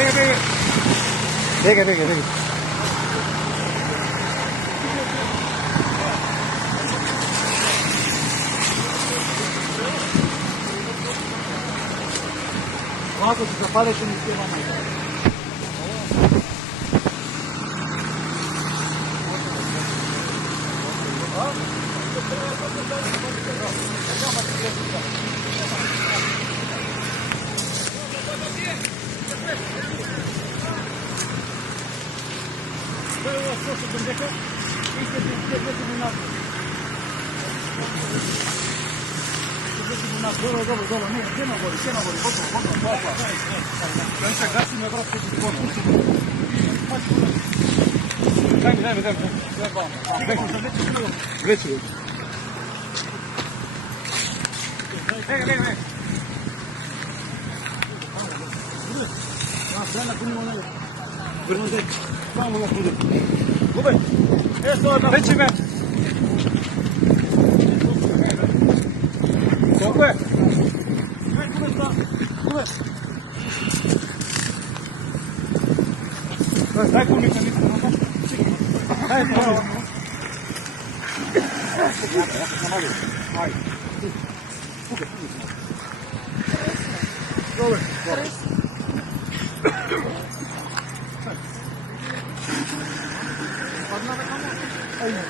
Bege. Ovako su zapalešeni s tema najbolje. Dobro, ne, sjema gori, gotovo. Ja se gasim, ja vrati ću ponovno. Daj mi. Već. Ne. Daj na punimo ne. Vrnude. Vamo na kudu. Gube. Reći me. Koliko je? Gube. Daj kulnika mi. Daj pravo. Ajde. Dobre. Ajde.